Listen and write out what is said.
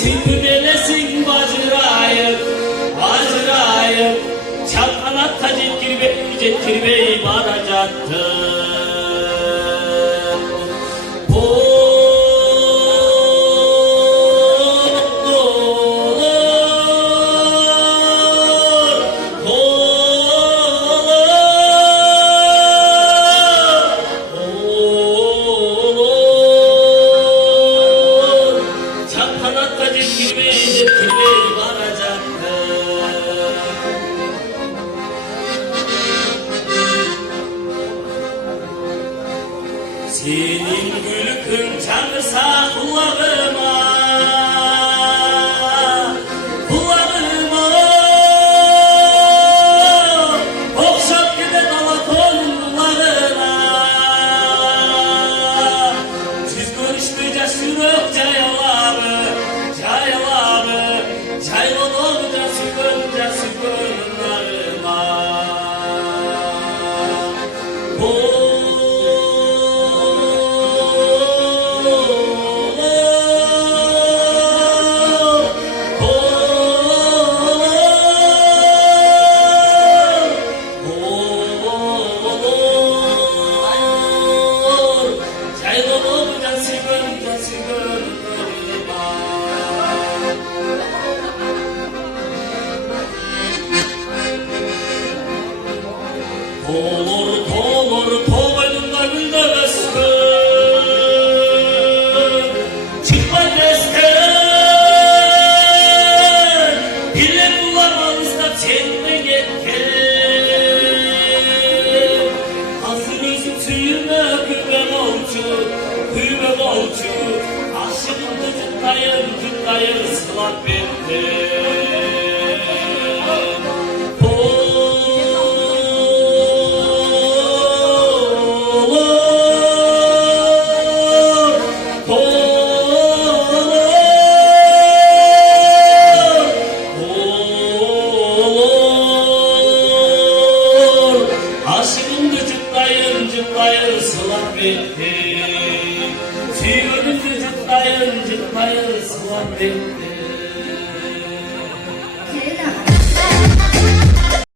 Silpümelesin bacırayım, bacırayım. Çalkanat tacit kirbeyi varacaktı. Senin gülükün çağırsa kulağıma, kulağıma okşap gide dala kollarına. Siz görüştüce sürüp cayalavı, cayalavı, caylanolca sügönce sügönlarıma. Toolor, toolor, toolorunda güldürürsün. Çıkma destek, bile bulamazsa çekme yeter. Hazır üzüm suyuna kıyme bolcu, aşkımda cüttayır, cüttayır sılat bende.